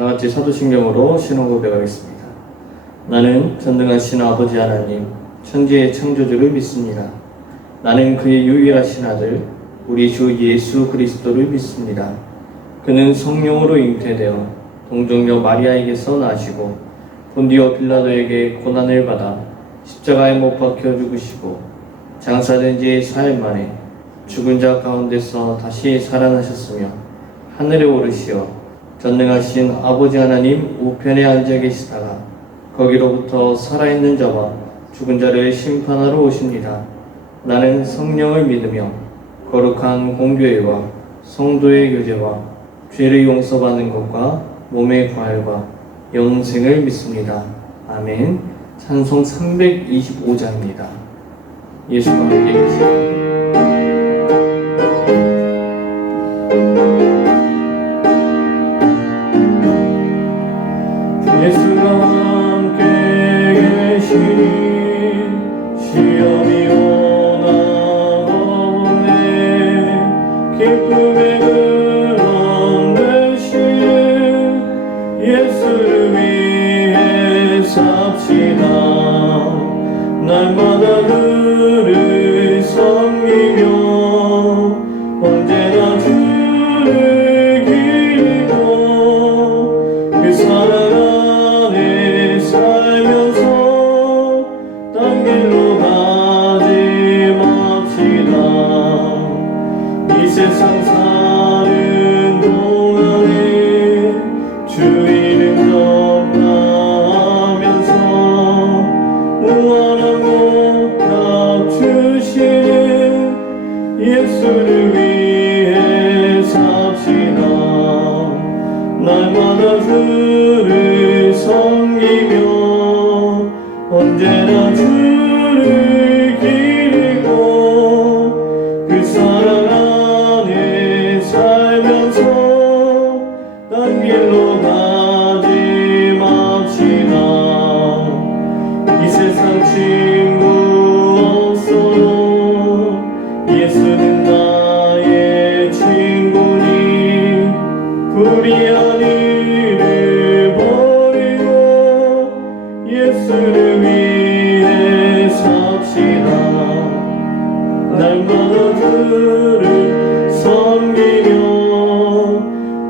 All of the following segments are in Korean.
다 같이 사도신경으로 신앙 고백하겠습니다. 나는 전능하신 아버지 하나님, 천지의 창조주를 믿습니다. 나는 그의 유일하신 아들, 우리 주 예수 그리스도를 믿습니다. 그는 성령으로 잉태되어 동정녀 마리아에게서 나시고 본디오 빌라도에게 고난을 받아 십자가에 못 박혀 죽으시고 장사된 지 4일 만에 죽은 자 가운데서 다시 살아나셨으며 하늘에 오르시어 전능하신 아버지 하나님 우편에 앉아 계시다가 거기로부터 살아있는 자와 죽은 자를 심판하러 오십니다. 나는 성령을 믿으며 거룩한 공교회와 성도의 교제와 죄를 용서받는 것과 몸의 부활과 영생을 믿습니다. 아멘. 찬송 325장입니다. 예수가 함께 계시옵니다. 예수가 함께 계시니 시험이 오나 보네. 기쁨의 그런 대신 예수를 위해 삽시다. 날마다 그를 섬기며 언제나 주를 기리고 그 사랑 안에 살면서 딴 길로 가지 맙시다. 이 세상 사는 동안에 주 이름 전하면서 무한한 복답 주시는 예수를 위해 삽시다. 날마다 주를 섬기며 언제나 주를 기리고 그 사랑 안에 살면서 딴 길로 가지 맙시다. 이 세상 친구 없어도 예수는 나의 친구니 불의한 일을 버리고 예수를 위해 삽시다. 날마다 주를 섬기며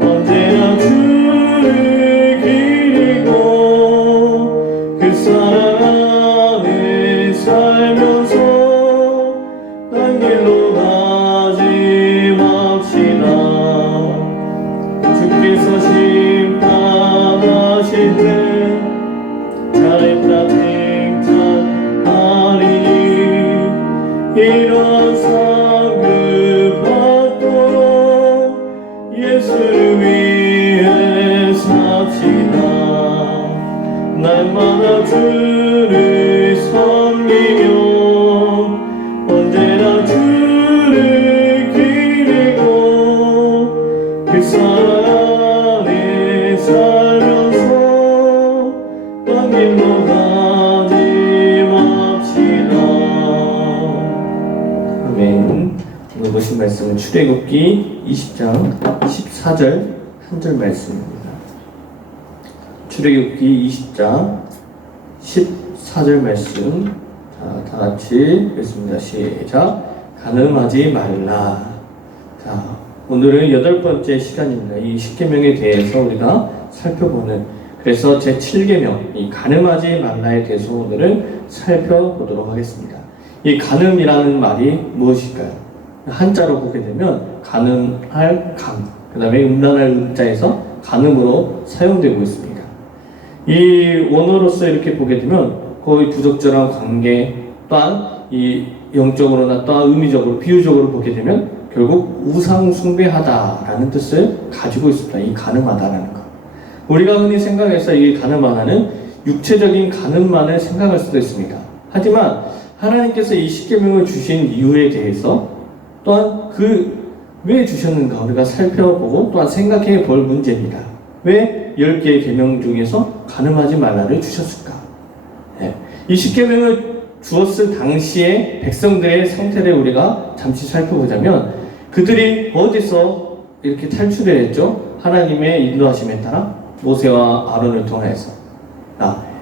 언제나 주를 기리고 그 사랑 안에 살면서 딴 길로 가지 맙시다. 주께서 심판하실 때 잘했다 칭찬하리니 이러한 상급 받도록 예수를 위해 삽시다. 날마다 주를 섬기며 언제나 주를 기리고 그 사랑 안에 살면서 딴 길로 가지 맙시다. 아멘. 오늘 보신 말씀은 출애굽기 20장 14절 1절 말씀입니다. 출애굽기 20장 14절 말씀. 자, 다 같이 읽겠습니다. 시작. 간음하지 말라. 자, 오늘은 8번째 시간입니다. 이 10계명에 대해서 우리가 살펴보는, 그래서 제 7계명, 이 간음하지 말라에 대해서 오늘은 살펴보도록 하겠습니다. 이 간음이라는 말이 무엇일까요? 한자로 보게 되면 간음할 감, 그 다음에 음란할 음자에서 간음으로 사용되고 있습니다. 이 원어로서 이렇게 보게 되면 거의 부적절한 관계, 또한 이 영적으로나 또한 의미적으로 비유적으로 보게 되면 결국 우상 숭배하다라는 뜻을 가지고 있습니다. 이 간음하다라는 것. 우리가 흔히 생각해서 이 간음하다는 육체적인 간음만을 생각할 수도 있습니다. 하지만 하나님께서 이 십계명을 주신 이유에 대해서 또한 왜 주셨는가 우리가 살펴보고 또한 생각해 볼 문제입니다. 왜 10개의 계명 중에서 간음하지 말라를 주셨을까? 이 십계명을 주었을 당시에 백성들의 상태를 우리가 잠시 살펴보자면 그들이 어디서 이렇게 탈출을 했죠? 하나님의 인도하심에 따라 모세와 아론을 통해서.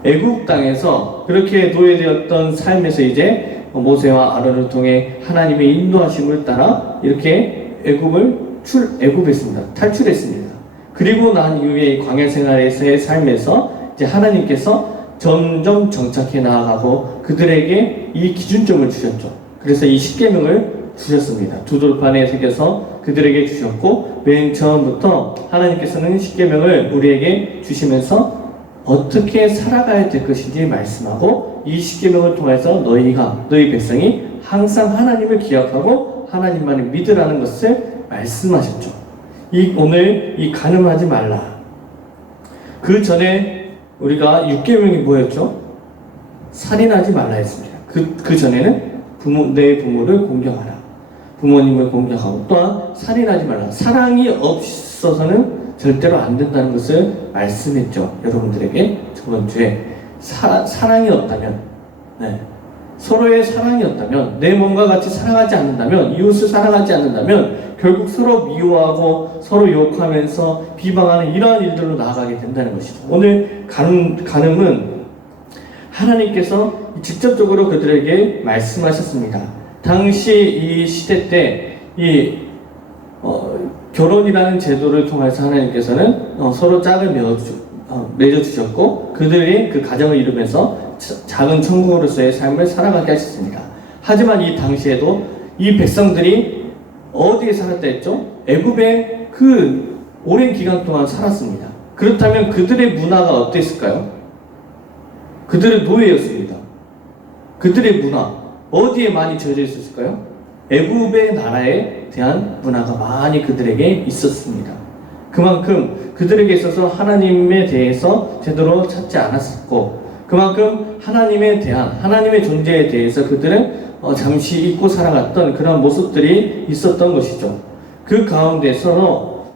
애굽 땅에서 그렇게 노예되었던 삶에서 이제 모세와 아론을 통해 하나님의 인도하심을 따라 이렇게 애굽했습니다. 탈출했습니다. 그리고 난 이후에 광야 생활에서의 삶에서 이제 하나님께서 점점 정착해 나아가고 그들에게 이 기준점을 주셨죠. 그래서 이 십계명을 주셨습니다. 두 돌판에 새겨서 그들에게 주셨고, 맨 처음부터 하나님께서는 십계명을 우리에게 주시면서 어떻게 살아가야 될 것인지 말씀하고, 이 십계명을 통해서 너희 백성이 항상 하나님을 기억하고 하나님만을 믿으라는 것을 말씀하셨죠. 오늘 이 간음하지 말라. 그 전에 우리가 육계명이 뭐였죠? 살인하지 말라 했습니다. 그 전에는 내 부모를 공경하라. 부모님을 공경하고, 또한 살인하지 말라. 사랑이 없어서는 절대로 안 된다는 것을 말씀했죠. 여러분들에게 저번 주에 사랑이 없다면, 서로의 사랑이 없다면, 내 몸과 같이 사랑하지 않는다면, 이웃을 사랑하지 않는다면 결국 서로 미워하고 서로 욕하면서 비방하는 이러한 일들로 나아가게 된다는 것이죠. 오늘 간음은 하나님께서 직접적으로 그들에게 말씀하셨습니다. 당시 이 시대 때 결혼이라는 제도를 통해서 하나님께서는 서로 짝을 맺어주셨고, 그들이 그 가정을 이루면서 작은 천국으로서의 삶을 살아가게 하셨습니다. 하지만 이 당시에도 이 백성들이 어디에 살았다 했죠? 애굽에 그 오랜 기간 동안 살았습니다. 그렇다면 그들의 문화가 어땠을까요? 그들은 노예였습니다. 그들의 문화 어디에 많이 지어져 있었을까요? 애굽의 나라에 대한 문화가 많이 그들에게 있었습니다. 그만큼 그들에게 있어서 하나님에 대해서 제대로 찾지 않았었고, 그만큼 하나님의 존재에 대해서 그들은 잠시 잊고 살아갔던 그런 모습들이 있었던 것이죠. 그 가운데서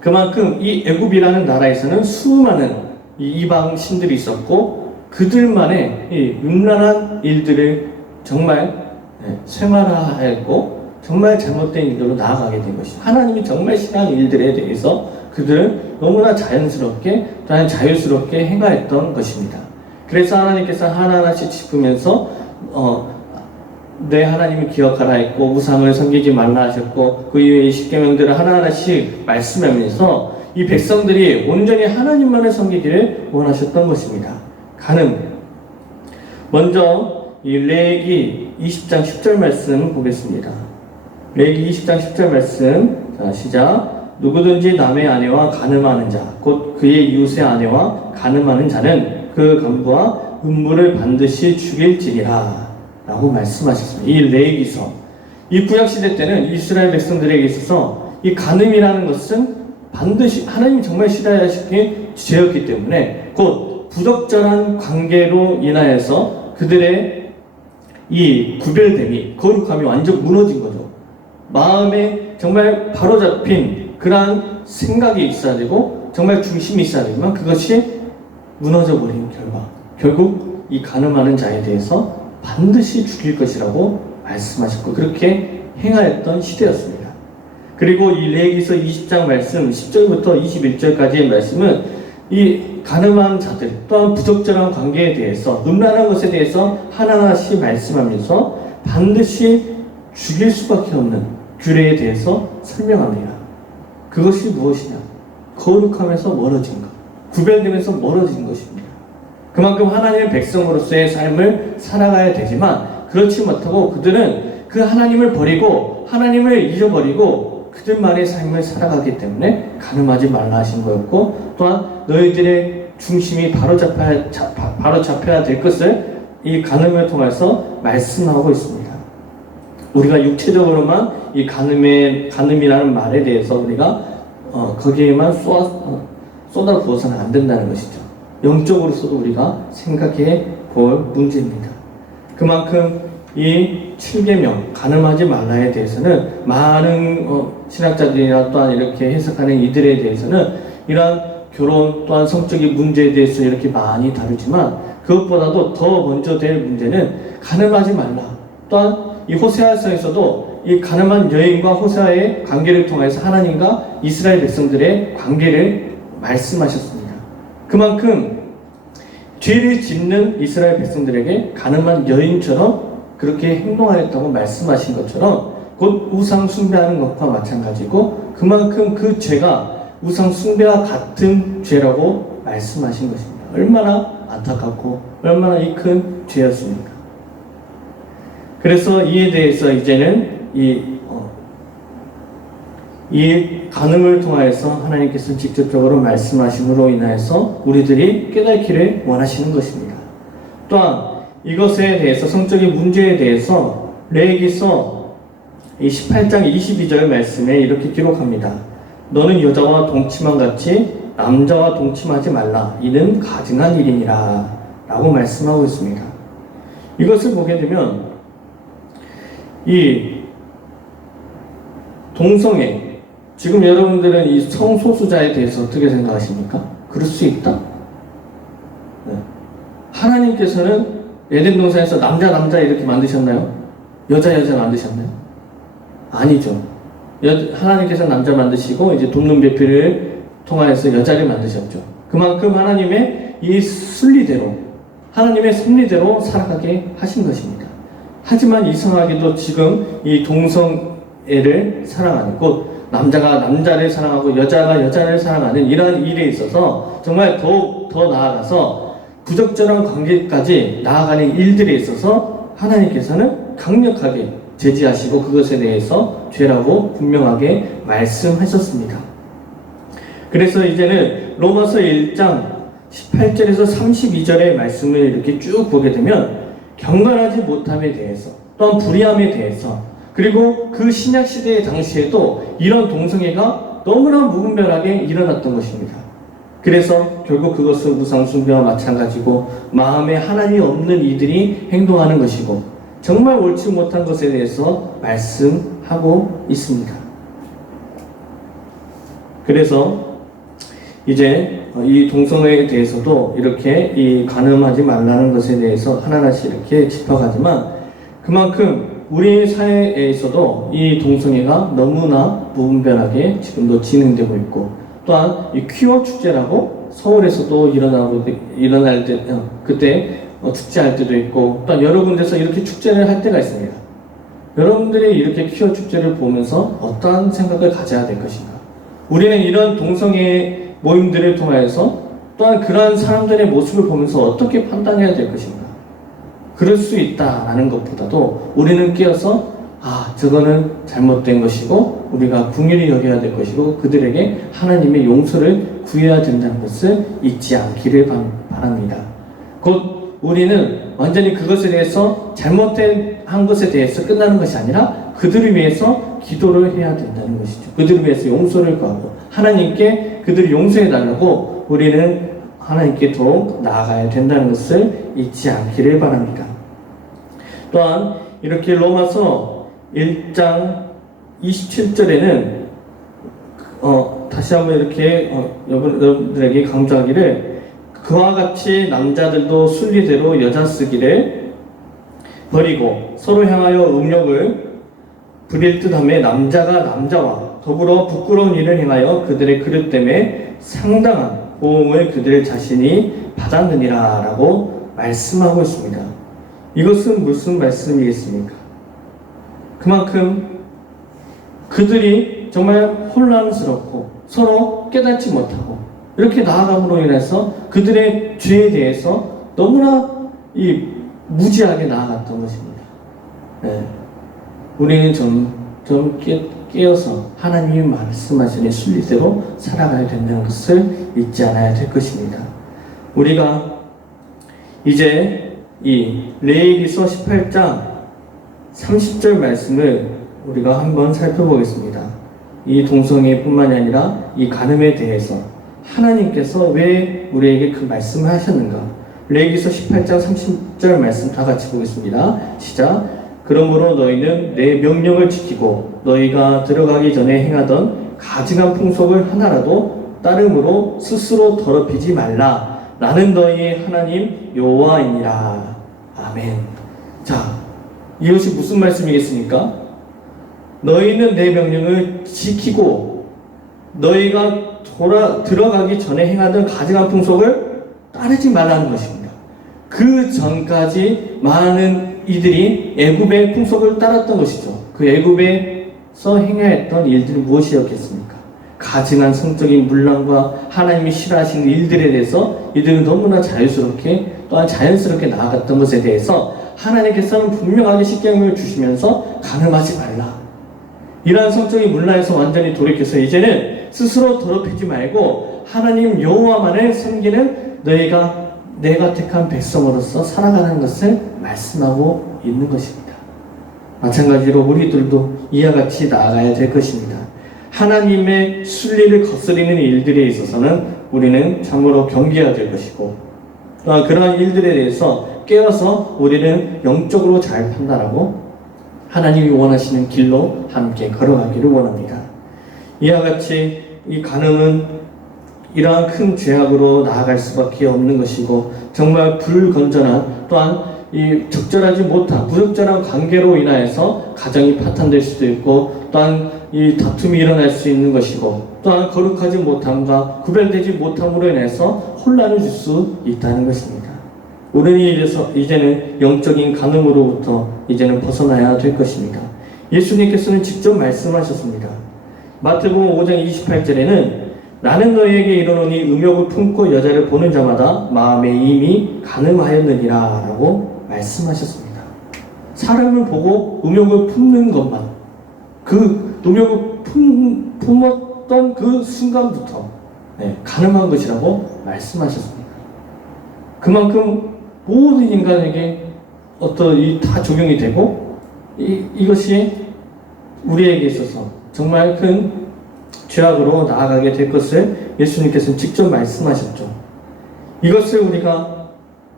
그만큼 이 애굽이라는 나라에서는 수많은 이방 신들이 있었고, 그들만의 이 음란한 일들을 정말 생활화했고 정말 잘못된 일들로 나아가게 된 것이죠. 하나님이 정말 싫어하는 일들에 대해서 그들은 너무나 자연스럽게 또한 자유스럽게 행하였던 것입니다. 그래서 하나님께서 하나하나씩 짚으면서 내 하나님을 기억하라 했고, 우상을 섬기지 말라 하셨고, 그 이후에 십계명들을 하나하나씩 말씀하면서 이 백성들이 온전히 하나님만을 섬기기를 원하셨던 것입니다. 간음. 먼저 이 레위기 20장 10절 말씀 보겠습니다. 레위기 20장 10절 말씀. 자, 시작. 누구든지 남의 아내와 간음하는 자, 곧 그의 이웃의 아내와 간음하는 자는 그 간부와 음부를 반드시 죽일지니라 라고 말씀하셨습니다. 이 레위기서, 이 구약시대 때는 이스라엘 백성들에게 있어서 이 간음이라는 것은 반드시 하나님이 정말 싫어하시는 죄였기 때문에, 곧 부적절한 관계로 인하여서 그들의 이 구별됨이, 거룩함이 완전 무너진 거죠. 마음에 정말 바로잡힌 그러한 생각이 있어야 되고 정말 중심이 있어야 되지만 그것이 무너져 버린 결과, 결국 이 간음하는 자에 대해서 반드시 죽일 것이라고 말씀하셨고, 그렇게 행하였던 시대였습니다. 그리고 이 레위기서 20장 말씀 10절부터 21절까지의 말씀은 이 간음한 자들, 또한 부적절한 관계에 대해서, 음란한 것에 대해서 하나하나씩 말씀하면서 반드시 죽일 수밖에 없는 규례에 대해서 설명합니다. 그것이 무엇이냐? 거룩함에서 멀어진 것, 구별되면서 멀어진 것입니다. 그만큼 하나님의 백성으로서의 삶을 살아가야 되지만 그렇지 못하고 그들은 그 하나님을 버리고 하나님을 잊어버리고 그들만의 삶을 살아가기 때문에 간음하지 말라 하신 거였고, 또한 너희들의 중심이 바로잡혀야 될 것을 이 간음을 통해서 말씀하고 있습니다. 우리가 육체적으로만 이 간음이라는 말에 대해서 우리가 거기에만 쏟아 부어서는 안 된다는 것이죠. 영적으로서도 우리가 생각해 볼 문제입니다. 그만큼 이 7계명 간음하지 말라에 대해서는 많은 신학자들이나 또한 이렇게 해석하는 이들에 대해서는 이러한 결혼 또한 성적인 문제에 대해서 이렇게 많이 다루지만, 그것보다도 더 먼저 될 문제는 간음하지 말라. 또한 이 호세아서에서도 이 간음한 여인과 호세아의 관계를 통해서 하나님과 이스라엘 백성들의 관계를 말씀하셨습니다. 그만큼 죄를 짓는 이스라엘 백성들에게 가늠한 여인처럼 그렇게 행동하였다고 말씀하신 것처럼 곧 우상 숭배하는 것과 마찬가지고 그만큼 그 죄가 우상 숭배와 같은 죄라고 말씀하신 것입니다. 얼마나 안타깝고 얼마나 이 큰 죄였습니까? 그래서 이에 대해서 이제는 이 간음을 통하여서 하나님께서 직접적으로 말씀하심으로 인하여서 우리들이 깨닫기를 원하시는 것입니다. 또한 이것에 대해서 성적인 문제에 대해서 레위기서 18장 22절 말씀에 이렇게 기록합니다. 너는 여자와 동침한 같이 남자와 동침하지 말라. 이는 가증한 일이니라 라고 말씀하고 있습니다. 이것을 보게 되면 이 동성애, 지금 여러분들은 이 성소수자에 대해서 어떻게 생각하십니까? 그럴 수 있다? 네. 하나님께서는 에덴 동산에서 남자 이렇게 만드셨나요? 여자 만드셨나요? 아니죠. 하나님께서 남자 만드시고 이제 돕는 배필을 통하여서 여자를 만드셨죠. 그만큼 하나님의 이 순리대로, 하나님의 섭리대로 살아가게 하신 것입니다. 하지만 이상하게도 지금 이 동성애를 사랑하는, 곧 남자가 남자를 사랑하고 여자가 여자를 사랑하는 이러한 일에 있어서 정말 더욱 더 나아가서 부적절한 관계까지 나아가는 일들에 있어서 하나님께서는 강력하게 제지하시고 그것에 대해서 죄라고 분명하게 말씀하셨습니다. 그래서 이제는 로마서 1장 18절에서 32절의 말씀을 이렇게 쭉 보게 되면 경건하지 못함에 대해서 또한 불의함에 대해서 그리고 그 신약시대의 당시에도 이런 동성애가 너무나 무분별하게 일어났던 것입니다. 그래서 결국 그것은 우상숭배와 마찬가지고 마음에 하나님이 없는 이들이 행동하는 것이고 정말 옳지 못한 것에 대해서 말씀하고 있습니다. 그래서 이제 이 동성애에 대해서도 이렇게 이 간음하지 말라는 것에 대해서 하나하나씩 이렇게 짚어가지만 그만큼 우리 사회에서도 이 동성애가 너무나 무분별하게 지금도 진행되고 있고 또한 이 퀴어 축제라고 서울에서도 일어날 때 그때 축제할 때도 있고 또한 여러 군데서 이렇게 축제를 할 때가 있습니다. 여러분들이 이렇게 퀴어 축제를 보면서 어떠한 생각을 가져야 될 것인가? 우리는 이런 동성애 모임들을 통해서 또한 그러한 사람들의 모습을 보면서 어떻게 판단해야 될 것인가? 그럴 수 있다라는 것보다도 우리는 깨어서 저거는 잘못된 것이고 우리가 긍휼히 여겨야 될 것이고 그들에게 하나님의 용서를 구해야 된다는 것을 잊지 않기를 바랍니다. 곧 우리는 완전히 그것에 대해서 한 것에 대해서 끝나는 것이 아니라 그들을 위해서 기도를 해야 된다는 것이죠. 그들을 위해서 용서를 구하고 하나님께 그들을 용서해 달라고 우리는 하나님께 더욱 나아가야 된다는 것을 잊지 않기를 바랍니다. 또한 이렇게 로마서 1장 27절에는 다시 한번 이렇게 여러분들에게 강조하기를 그와 같이 남자들도 순리대로 여자 쓰기를 버리고 서로 향하여 음욕을 부릴 듯하며 남자가 남자와 더불어 부끄러운 일을 행하여 그들의 그릇 때문에 상당한 보응을 그들 자신이 받았느니라 라고 말씀하고 있습니다. 이것은 무슨 말씀이겠습니까? 그만큼 그들이 정말 혼란스럽고 서로 깨닫지 못하고 이렇게 나아감으로 인해서 그들의 죄에 대해서 너무나 무지하게 나아갔던 것입니다. 네. 우리는 좀 깨어서 하나님이 말씀하시는 순리대로 살아가야 된다는 것을 잊지 않아야 될 것입니다. 우리가 이제 이 레위기서 18장 30절 말씀을 우리가 한번 살펴보겠습니다. 이 동성애뿐만이 아니라 이 간음에 대해서 하나님께서 왜 우리에게 그 말씀을 하셨는가? 레위기서 18장 30절 말씀 다 같이 보겠습니다. 시작. 그러므로 너희는 내 명령을 지키고 너희가 들어가기 전에 행하던 가증한 풍속을 하나라도 따름으로 스스로 더럽히지 말라. 나는 너희의 하나님 여호와이니라. 아멘. 자, 이것이 무슨 말씀이겠습니까? 너희는 내 명령을 지키고 너희가 들어가기 전에 행하던 가증한 풍속을 따르지 말라는 것입니다. 그 전까지 많은 이들이 애굽의 풍속을 따랐던 것이죠. 그 애굽에서 행하였던 일들이 무엇이었겠습니까? 가증한 성적인 문란과 하나님이 싫어하시는 일들에 대해서 이들은 너무나 자유스럽게 또한 자연스럽게 나아갔던 것에 대해서 하나님께서는 분명하게 십계명을 주시면서 가늠하지 말라. 이러한 성적인 문란에서 완전히 돌이켜서 이제는 스스로 더럽히지 말고 하나님 여호와만을 섬기는 내가 택한 백성으로서 살아가는 것을 말씀하고 있는 것입니다. 마찬가지로 우리들도 이와 같이 나아가야 될 것입니다. 하나님의 순리를 거스르는 일들에 있어서는 우리는 참으로 경계해야 될 것이고 또한 그러한 일들에 대해서 깨어서 우리는 영적으로 잘 판단하고 하나님이 원하시는 길로 함께 걸어가기를 원합니다. 이와 같이 이 간음은 이러한 큰 죄악으로 나아갈 수밖에 없는 것이고 정말 불건전한 또한 이 적절하지 못한 부적절한 관계로 인하여서 가정이 파탄될 수도 있고 또한 이 다툼이 일어날 수 있는 것이고 또한 거룩하지 못함과 구별되지 못함으로 인해서 혼란을 줄 수 있다는 것입니다. 우리는 이제는 영적인 간음으로부터 이제는 벗어나야 될 것입니다. 예수님께서는 직접 말씀하셨습니다. 마태복음 5장 28절에는 나는 너희에게 이르노니 음욕을 품고 여자를 보는 자마다 마음에 이미 간음하였느니라 라고 말씀하셨습니다. 사람을 보고 음욕을 품는 것만 그 음욕을 품었던 그 순간부터 간음한 것이라고 말씀하셨습니다. 그만큼 모든 인간에게 다 적용이 되고 이것이 우리에게 있어서 정말 큰 죄악으로 나아가게 될 것을 예수님께서는 직접 말씀하셨죠. 이것을 우리가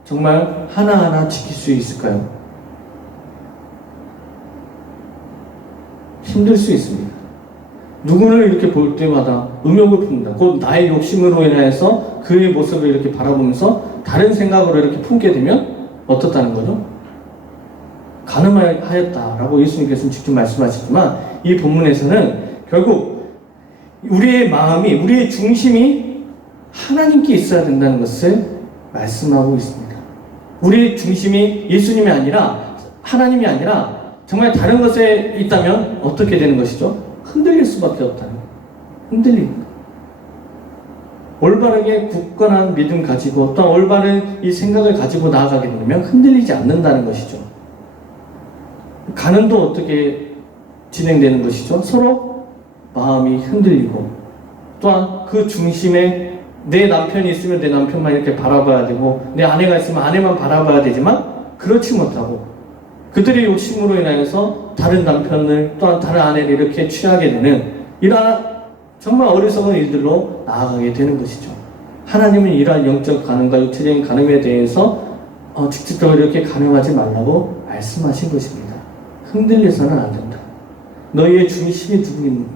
정말 하나하나 지킬 수 있을까요? 힘들 수 있습니다. 누구를 이렇게 볼 때마다 음욕을 품는다. 곧 나의 욕심으로 인해서 그의 모습을 이렇게 바라보면서 다른 생각으로 이렇게 품게 되면 어떻다는 거죠? 간음하였다라고 예수님께서는 직접 말씀하시지만 이 본문에서는 결국 우리의 마음이, 우리의 중심이 하나님께 있어야 된다는 것을 말씀하고 있습니다. 우리의 중심이 예수님이 아니라 하나님이 아니라 정말 다른 것에 있다면 어떻게 되는 것이죠? 흔들릴 수밖에 없다는 거예요. 흔들립니다. 올바르게 굳건한 믿음 가지고 또 올바른 이 생각을 가지고 나아가게 되면 흔들리지 않는다는 것이죠. 간음도 어떻게 진행되는 것이죠? 서로 마음이 흔들리고 또한 그 중심에 내 남편이 있으면 내 남편만 이렇게 바라봐야 되고 내 아내가 있으면 아내만 바라봐야 되지만 그렇지 못하고 그들의 욕심으로 인하여서 다른 남편을 또한 다른 아내를 이렇게 취하게 되는 이러한 정말 어리석은 일들로 나아가게 되는 것이죠. 하나님은 이러한 영적 간음과 육체적인 간음에 대해서 직접적으로 이렇게 간음하지 말라고 말씀하신 것입니다. 흔들려서는 안 된다. 너희의 중심이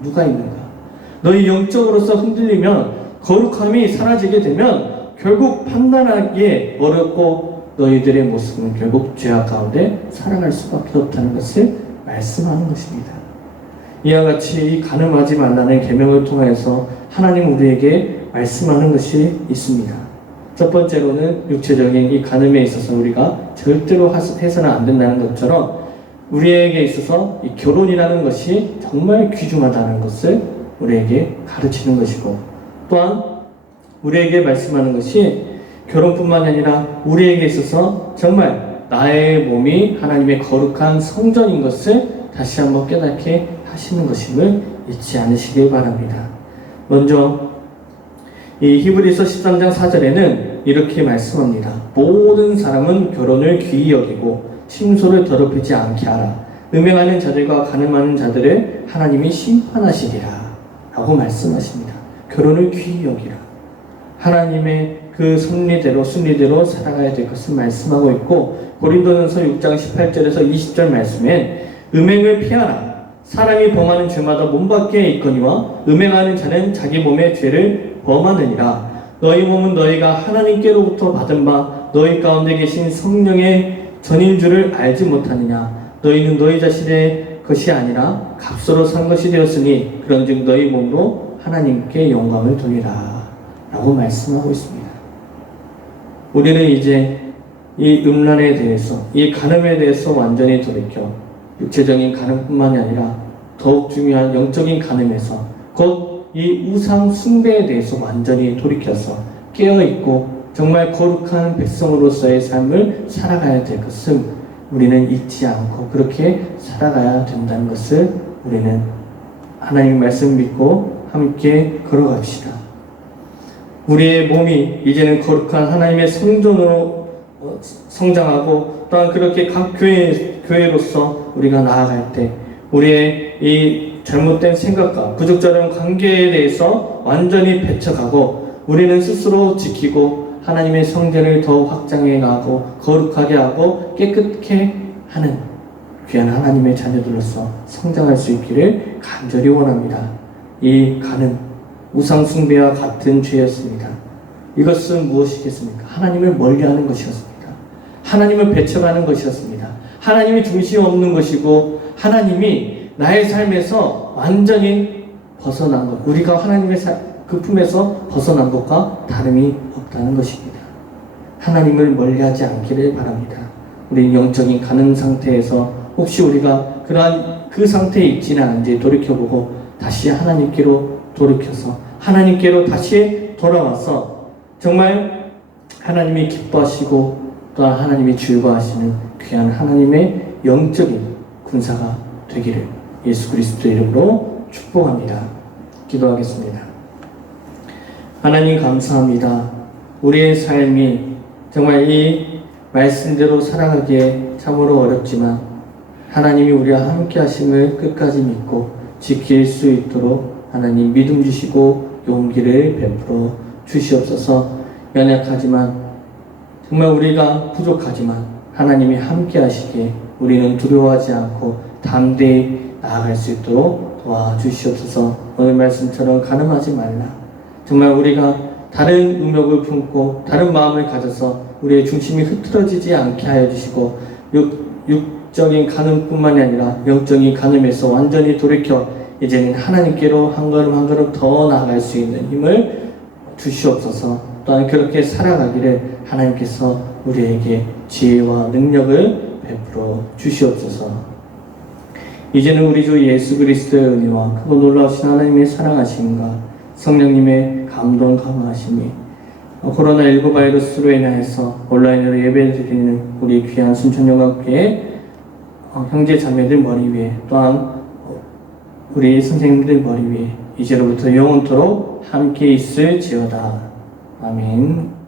누가 있는가? 너희 영적으로서 흔들리면 거룩함이 사라지게 되면 결국 판단하기에 어렵고 너희들의 모습은 결국 죄악 가운데 살아갈 수밖에 없다는 것을 말씀하는 것입니다. 이와 같이 이 간음하지 말라는 계명을 통해서 하나님 우리에게 말씀하는 것이 있습니다. 첫 번째로는 육체적인 이 간음에 있어서 우리가 절대로 해서는 안 된다는 것처럼 우리에게 있어서 이 결혼이라는 것이 정말 귀중하다는 것을 우리에게 가르치는 것이고 또한 우리에게 말씀하는 것이 결혼뿐만 아니라 우리에게 있어서 정말 나의 몸이 하나님의 거룩한 성전인 것을 다시 한번 깨닫게 하시는 것임을 잊지 않으시길 바랍니다. 먼저 이 히브리서 13장 4절에는 이렇게 말씀합니다. 모든 사람은 결혼을 귀히 여기고 심소를 더럽히지 않게 하라. 음행하는 자들과 간음하는 자들을 하나님이 심판하시리라 라고 말씀하십니다. 결혼을 귀히 여기라. 하나님의 그 순리대로 살아가야 될 것을 말씀하고 있고 고린도전서 6장 18절에서 20절 말씀엔 음행을 피하라. 사람이 범하는 죄마다 몸 밖에 있거니와 음행하는 자는 자기 몸의 죄를 범하느니라. 너희 몸은 너희가 하나님께로부터 받은 바 너희 가운데 계신 성령의 전인 줄을 알지 못하느냐. 너희는 너희 자신의 것이 아니라 값으로 산 것이 되었으니 그런즉 너희 몸으로 하나님께 영광을 돌리라 라고 말씀하고 있습니다. 우리는 이제 이 음란에 대해서, 이 간음에 대해서 완전히 돌이켜 육체적인 간음뿐만이 아니라 더욱 중요한 영적인 간음에서 곧 이 우상 숭배에 대해서 완전히 돌이켜서 깨어있고 정말 거룩한 백성으로서의 삶을 살아가야 될 것을 우리는 잊지 않고 그렇게 살아가야 된다는 것을 우리는 하나님 말씀 믿고 함께 걸어갑시다. 우리의 몸이 이제는 거룩한 하나님의 성전으로 성장하고 또한 그렇게 각 교회로서 우리가 나아갈 때 우리의 이 잘못된 생각과 부적절한 관계에 대해서 완전히 배척하고 우리는 스스로 지키고 하나님의 성전을 더 확장해 가고 거룩하게 하고 깨끗게 하는 귀한 하나님의 자녀들로서 성장할 수 있기를 간절히 원합니다. 이 간음, 우상 숭배와 같은 죄였습니다. 이것은 무엇이겠습니까? 하나님을 멀리하는 것이었습니다. 하나님을 배척하는 것이었습니다. 하나님이 중심이 없는 것이고 하나님이 나의 삶에서 완전히 벗어난 것, 우리가 하나님의 그 품에서 벗어난 것과 다름이 없다는 것입니다. 하나님을 멀리하지 않기를 바랍니다. 우리 영적인 간음 상태에서 혹시 우리가 그러한 그 상태에 있지는 않은지 돌이켜보고 다시 하나님께로 돌이켜서 하나님께로 다시 돌아와서 정말 하나님이 기뻐하시고 또한 하나님이 즐거워하시는 귀한 하나님의 영적인 군사가 되기를 예수 그리스도의 이름으로 축복합니다. 기도하겠습니다. 하나님 감사합니다. 우리의 삶이 정말 이 말씀대로 살아가기에 참으로 어렵지만 하나님이 우리와 함께 하심을 끝까지 믿고 지킬 수 있도록 하나님 믿음 주시고 용기를 베풀어 주시옵소서. 연약하지만 정말 우리가 부족하지만 하나님이 함께 하시기에 우리는 두려워하지 않고 담대히 나아갈 수 있도록 도와주시옵소서. 오늘 말씀처럼 간음하지 말라. 정말 우리가 다른 음욕을 품고 다른 마음을 가져서 우리의 중심이 흐트러지지 않게 하여 주시고 육적인 간음뿐만이 아니라 영적인 간음에서 완전히 돌이켜 이제는 하나님께로 한 걸음 한 걸음 더 나아갈 수 있는 힘을 주시옵소서. 또한 그렇게 살아가기를 하나님께서 우리에게 지혜와 능력을 베풀어 주시옵소서. 이제는 우리 주 예수 그리스도의 은혜와 크고 놀라우신 하나님의 사랑하심과 성령님의 감동 강화하심이 코로나19 바이러스로 인하여서 온라인으로 예배드리는 우리 귀한 순천영학교의 형제 자매들 머리 위에 또한 우리 선생님들 머리 위에 이제로부터 영원토록 함께 있을지어다. 아멘.